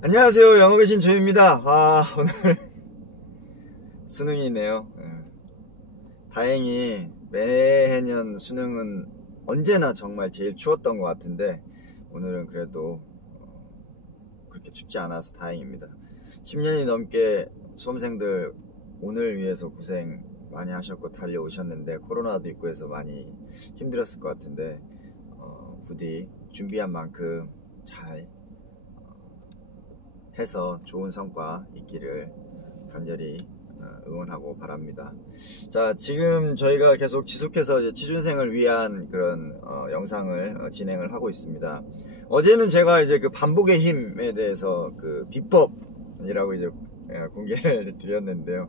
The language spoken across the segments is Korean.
안녕하세요. 영업의 신 조입니다. 오늘 수능이네요. 다행히 매해년 수능은 언제나 정말 제일 추웠던 것 같은데 오늘은 그래도 그렇게 춥지 않아서 다행입니다. 10년이 넘게 수험생들 오늘 위해서 고생 많이 하셨고 달려오셨는데 코로나도 있고 해서 많이 힘들었을 것 같은데 부디 준비한 만큼 잘 해서 좋은 성과 있기를 간절히 응원하고 바랍니다. 자, 지금 저희가 계속 지속해서 이제 취준생을 위한 그런 영상을 진행을 하고 있습니다. 어제는 제가 이제 그 반복의 힘에 대해서 그 비법이라고 이제 공개를 드렸는데요.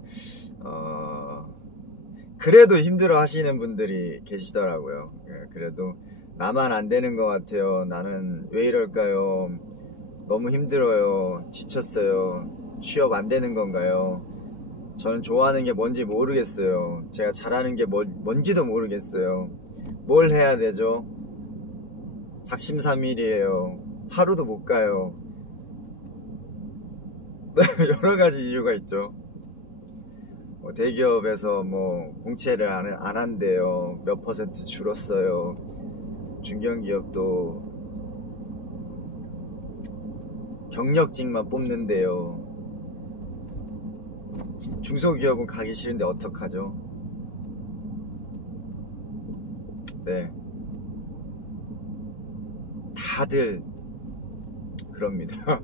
그래도 힘들어 하시는 분들이 계시더라고요. 그래도 나만 안 되는 것 같아요. 나는 왜 이럴까요? 너무 힘들어요. 지쳤어요. 취업 안 되는 건가요? 저는 좋아하는 게 뭔지 모르겠어요. 제가 잘하는 게 뭔지도 모르겠어요. 뭘 해야 되죠? 작심삼일이에요. 하루도 못 가요. 여러 가지 이유가 있죠. 대기업에서 공채를 안 한대요. 몇 % 줄었어요. 중견기업도 경력직만 뽑는데요. 중소기업은 가기 싫은데 어떡하죠? 네, 다들 그럽니다.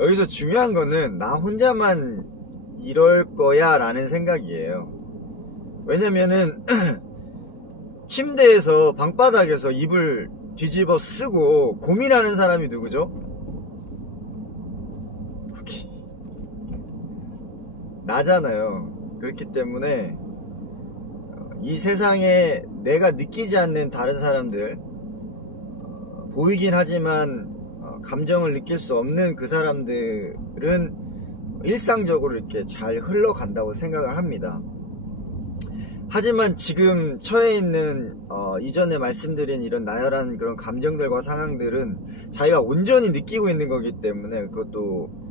여기서 중요한 거는 나 혼자만 이럴 거야 라는 생각이에요. 왜냐면은 침대에서 방바닥에서 이불 뒤집어 쓰고 고민하는 사람이 누구죠? 나잖아요. 그렇기 때문에 이 세상에 내가 느끼지 않는 다른 사람들, 보이긴 하지만 감정을 느낄 수 없는 그 사람들은 일상적으로 이렇게 잘 흘러간다고 생각을 합니다. 하지만 지금 처해 있는 이전에 말씀드린 이런 나열한 그런 감정들과 상황들은 자기가 온전히 느끼고 있는 거기 때문에 그것도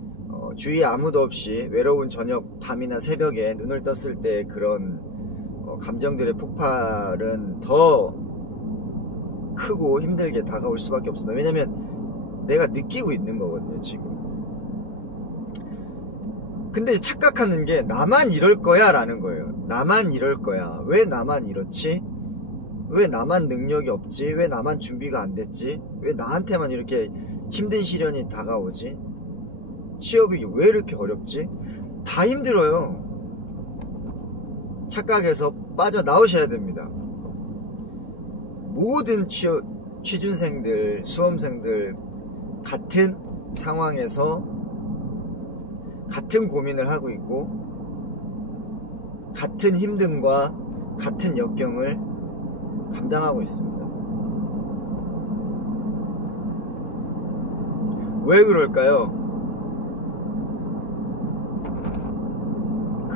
주위에 아무도 없이 외로운 저녁 밤이나 새벽에 눈을 떴을 때 그런 감정들의 폭발은 더 크고 힘들게 다가올 수밖에 없습니다. 왜냐면 내가 느끼고 있는 거거든요 지금. 근데 착각하는 게 나만 이럴 거야 라는 거예요. 나만 이럴 거야. 왜 나만 이렇지? 왜 나만 능력이 없지? 왜 나만 준비가 안 됐지? 왜 나한테만 이렇게 힘든 시련이 다가오지? 취업이 왜 이렇게 어렵지? 다 힘들어요. 착각해서 빠져나오셔야 됩니다. 모든 취준생들, 수험생들 같은 상황에서 같은 고민을 하고 있고 같은 힘듦과 같은 역경을 감당하고 있습니다. 왜 그럴까요?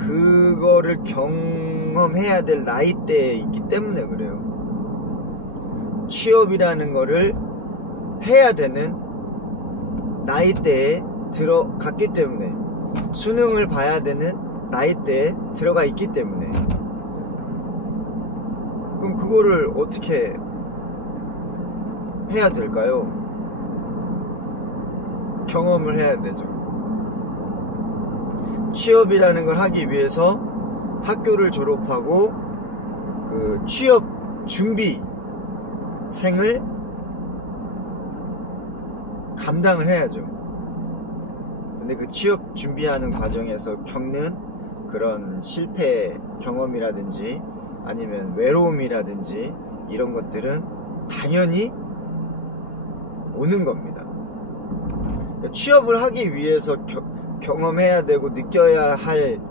그거를 경험해야 될 나이대에 있기 때문에 그래요. 취업이라는 거를 해야 되는 나이대에 들어갔기 때문에, 수능을 봐야 되는 나이대에 들어가 있기 때문에. 그럼 그거를 어떻게 해야 될까요? 경험을 해야 되죠. 취업이라는 걸 하기 위해서 학교를 졸업하고 그 취업 준비생을 감당을 해야죠. 근데 그 취업 준비하는 과정에서 겪는 그런 실패 경험이라든지 아니면 외로움이라든지 이런 것들은 당연히 오는 겁니다. 취업을 하기 위해서 경험해야 되고 느껴야 할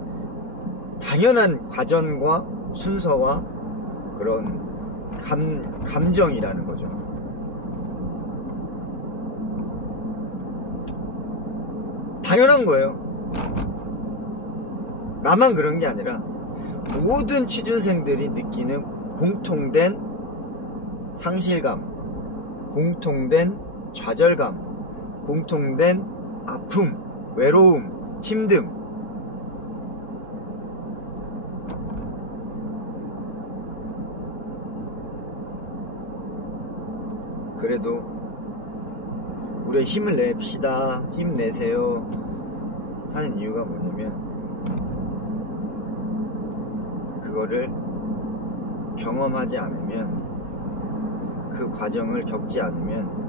당연한 과정과 순서와 그런 감정이라는 거죠. 당연한 거예요. 나만 그런 게 아니라 모든 취준생들이 느끼는 공통된 상실감, 공통된 좌절감, 공통된 아픔, 외로움, 힘듦. 그래도 우리의 힘을 냅시다, 힘내세요 하는 이유가 뭐냐면, 그거를 경험하지 않으면, 그 과정을 겪지 않으면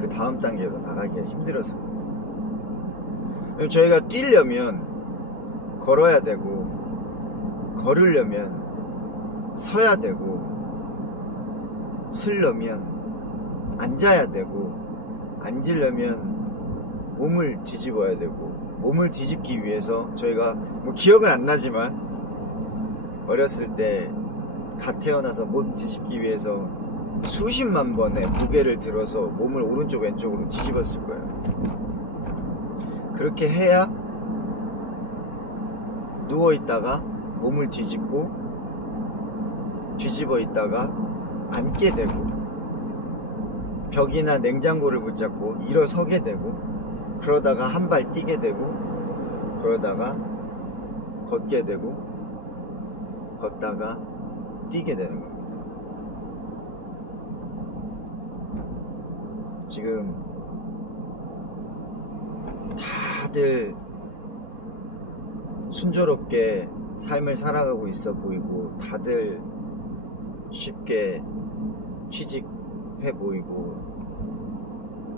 그 다음 단계로 나가기가 힘들어서. 저희가 뛰려면 걸어야 되고, 걸으려면 서야 되고, 서려면 앉아야 되고, 앉으려면 몸을 뒤집어야 되고, 몸을 뒤집기 위해서 저희가 뭐 기억은 안 나지만 어렸을 때 갓 태어나서 몸 뒤집기 위해서 수십만 번의 무게를 들어서 몸을 오른쪽 왼쪽으로 뒤집었을 거예요. 그렇게 해야 누워있다가 몸을 뒤집어 있다가 앉게 되고, 벽이나 냉장고를 붙잡고 일어서게 되고, 그러다가 한 발 뛰게 되고, 그러다가 걷게 되고, 걷다가 뛰게 되는 겁니다. 지금 다들 순조롭게 삶을 살아가고 있어 보이고, 다들 쉽게 취직해 보이고,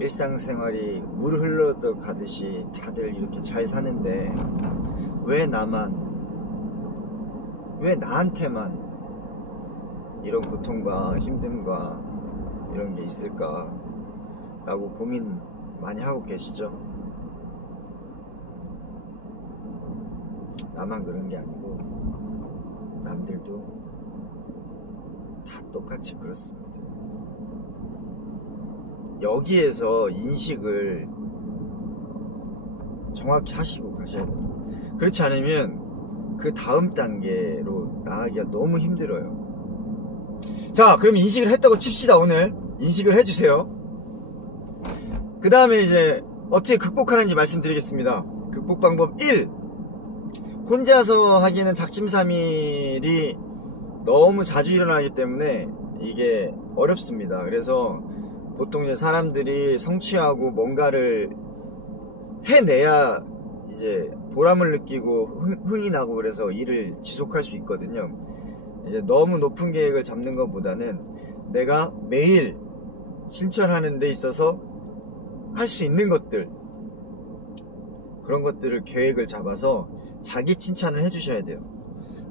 일상생활이 물 흘러도 가듯이 다들 이렇게 잘 사는데, 왜 나한테만 이런 고통과 힘듦과 이런 게 있을까 라고 고민 많이 하고 계시죠? 나만 그런 게 아니고 남들도 다 똑같이 그렇습니다. 여기에서 인식을 정확히 하시고 가셔야 돼요. 그렇지 않으면 그 다음 단계로 나가기가 너무 힘들어요. 자, 그럼 인식을 했다고 칩시다. 오늘 인식을 해주세요. 그 다음에 이제 어떻게 극복하는지 말씀드리겠습니다. 극복 방법 1. 혼자서 하기에는 작심삼일이 너무 자주 일어나기 때문에 이게 어렵습니다. 그래서 보통 이제 사람들이 성취하고 뭔가를 해내야 이제 보람을 느끼고 흥이 나고, 그래서 일을 지속할 수 있거든요. 이제 너무 높은 계획을 잡는 것보다는 내가 매일 실천하는 데 있어서 할 수 있는 것들, 그런 것들을 계획을 잡아서 자기 칭찬을 해주셔야 돼요.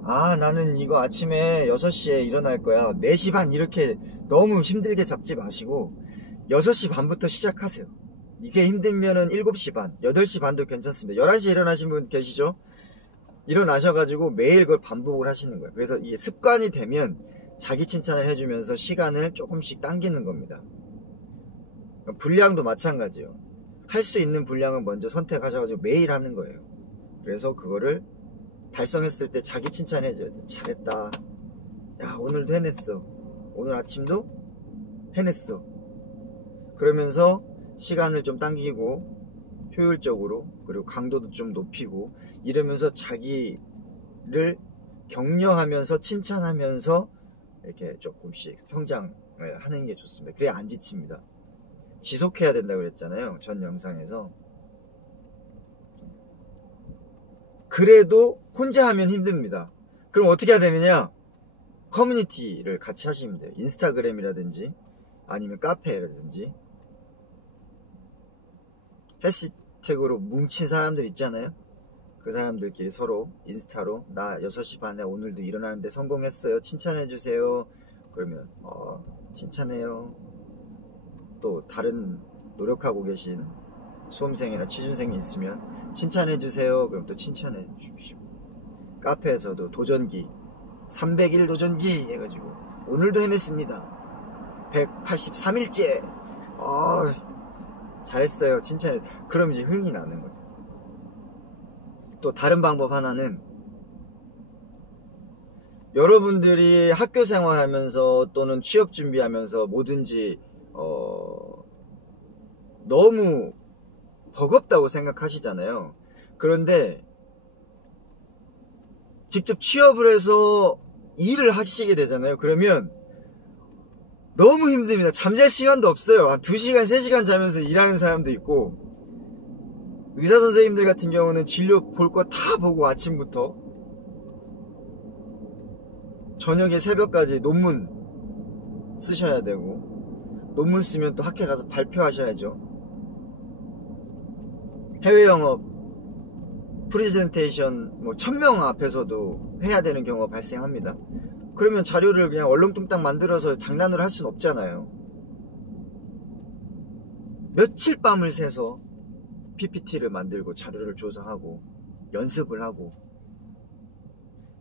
아, 나는 이거 아침에 6시에 일어날 거야, 4시 반, 이렇게 너무 힘들게 잡지 마시고 6시 반부터 시작하세요. 이게 힘들면은 7시 반, 8시 반도 괜찮습니다. 11시에 일어나신 분 계시죠? 일어나셔가지고 매일 그걸 반복을 하시는 거예요. 그래서 이게 습관이 되면 자기 칭찬을 해주면서 시간을 조금씩 당기는 겁니다. 분량도 마찬가지예요. 할 수 있는 분량을 먼저 선택하셔가지고 매일 하는 거예요. 그래서 그거를 달성했을 때 자기 칭찬해줘야 돼. 잘했다. 야, 오늘도 해냈어. 오늘 아침도 해냈어. 그러면서 시간을 좀 당기고 효율적으로, 그리고 강도도 좀 높이고, 이러면서 자기를 격려하면서 칭찬하면서 이렇게 조금씩 성장을 하는 게 좋습니다. 그래야 안 지칩니다. 지속해야 된다고 그랬잖아요, 전 영상에서. 그래도 혼자 하면 힘듭니다. 그럼 어떻게 해야 되느냐? 커뮤니티를 같이 하시면 돼요. 인스타그램이라든지 아니면 카페라든지 해시태그로 뭉친 사람들 있잖아요. 그 사람들끼리 서로 인스타로 나 6시 반에 오늘도 일어나는데 성공했어요, 칭찬해주세요. 그러면 칭찬해요. 또 다른 노력하고 계신 수험생이나 취준생이 있으면 칭찬해주세요. 그럼 또 칭찬해 주시고, 카페에서도 도전기 301 도전기 해가지고 오늘도 해냈습니다, 183일째 잘했어요, 칭찬해. 그럼 이제 흥이 나는 거죠. 또 다른 방법 하나는, 여러분들이 학교 생활하면서 또는 취업 준비하면서 뭐든지 너무 버겁다고 생각하시잖아요. 그런데 직접 취업을 해서 일을 하시게 되잖아요. 그러면 너무 힘듭니다. 잠잘 시간도 없어요. 한 2시간, 3시간 자면서 일하는 사람도 있고, 의사 선생님들 같은 경우는 진료 볼 거 다 보고 아침부터 저녁에 새벽까지 논문 쓰셔야 되고, 논문 쓰면 또 학회 가서 발표하셔야죠. 해외 영업 프레젠테이션 1000명 앞에서도 해야 되는 경우가 발생합니다. 그러면 자료를 그냥 얼렁뚱땅 만들어서 장난으로 할 수는 없잖아요. 며칠 밤을 새서 PPT를 만들고 자료를 조사하고 연습을 하고,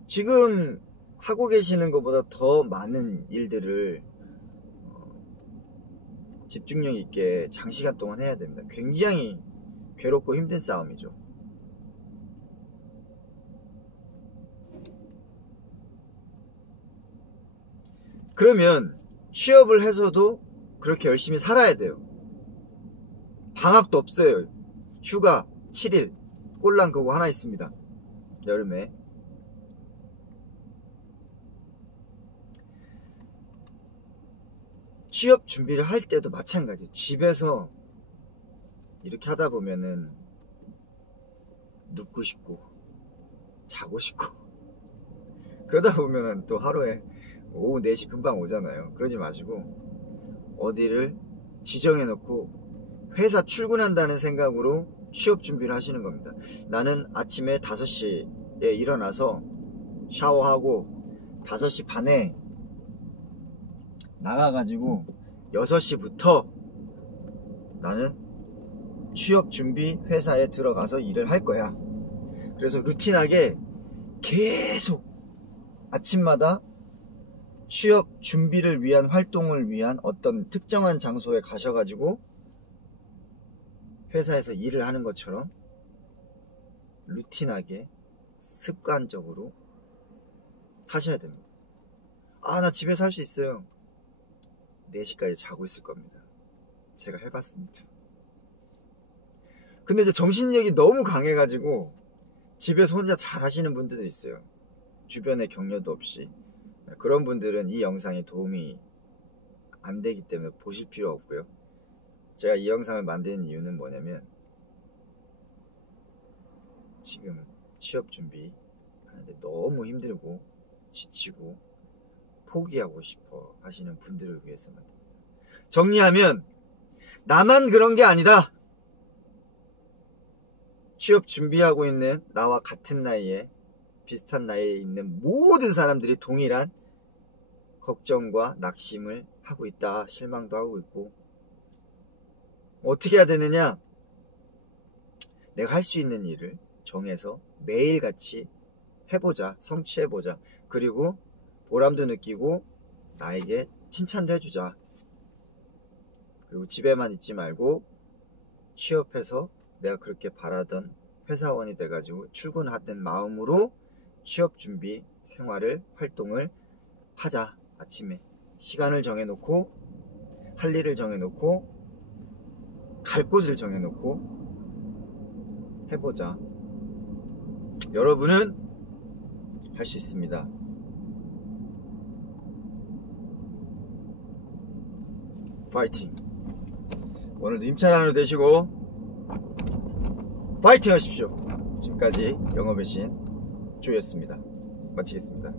지금 하고 계시는 것보다 더 많은 일들을 집중력 있게 장시간 동안 해야 됩니다. 굉장히 괴롭고 힘든 싸움이죠. 그러면 취업을 해서도 그렇게 열심히 살아야 돼요. 방학도 없어요. 휴가 7일 꼴랑 그거 하나 있습니다. 여름에. 취업 준비를 할 때도 마찬가지예요. 집에서 이렇게 하다 보면은 눕고 싶고 자고 싶고 그러다 보면은 또 하루에 오후 4시 금방 오잖아요. 그러지 마시고 어디를 지정해 놓고 회사 출근한다는 생각으로 취업 준비를 하시는 겁니다. 나는 아침에 5시에 일어나서 샤워하고 5시 반에 나가가지고 6시부터 나는 취업 준비 회사에 들어가서 일을 할 거야. 그래서 루틴하게 계속 아침마다 취업 준비를 위한 활동을 위한 어떤 특정한 장소에 가셔가지고 회사에서 일을 하는 것처럼 루틴하게 습관적으로 하셔야 됩니다. 아, 나 집에서 할 수 있어요. 4시까지 자고 있을 겁니다. 제가 해봤습니다. 근데 이제 정신력이 너무 강해가지고 집에서 혼자 잘 하시는 분들도 있어요. 주변에 격려도 없이. 그런 분들은 이 영상이 도움이 안 되기 때문에 보실 필요 없고요. 제가 이 영상을 만드는 이유는 뭐냐면, 지금 취업 준비 하는데 너무 힘들고 지치고 포기하고 싶어 하시는 분들을 위해서 만듭니다. 정리하면 나만 그런 게 아니다. 취업 준비하고 있는 나와 같은 나이에 비슷한 나이에 있는 모든 사람들이 동일한 걱정과 낙심을 하고 있다. 실망도 하고 있고. 어떻게 해야 되느냐? 내가 할 수 있는 일을 정해서 매일같이 해보자. 성취해보자. 그리고 보람도 느끼고 나에게 칭찬도 해주자. 그리고 집에만 있지 말고 취업해서 내가 그렇게 바라던 회사원이 돼가지고 출근하던 마음으로 취업 준비 생활을, 활동을 하자. 아침에 시간을 정해놓고, 할 일을 정해놓고, 갈 곳을 정해놓고 해보자. 여러분은 할 수 있습니다. 파이팅! 오늘도 힘찬 하루 되시고 파이팅 하십시오. 지금까지 영업의 신 조였습니다. 마치겠습니다.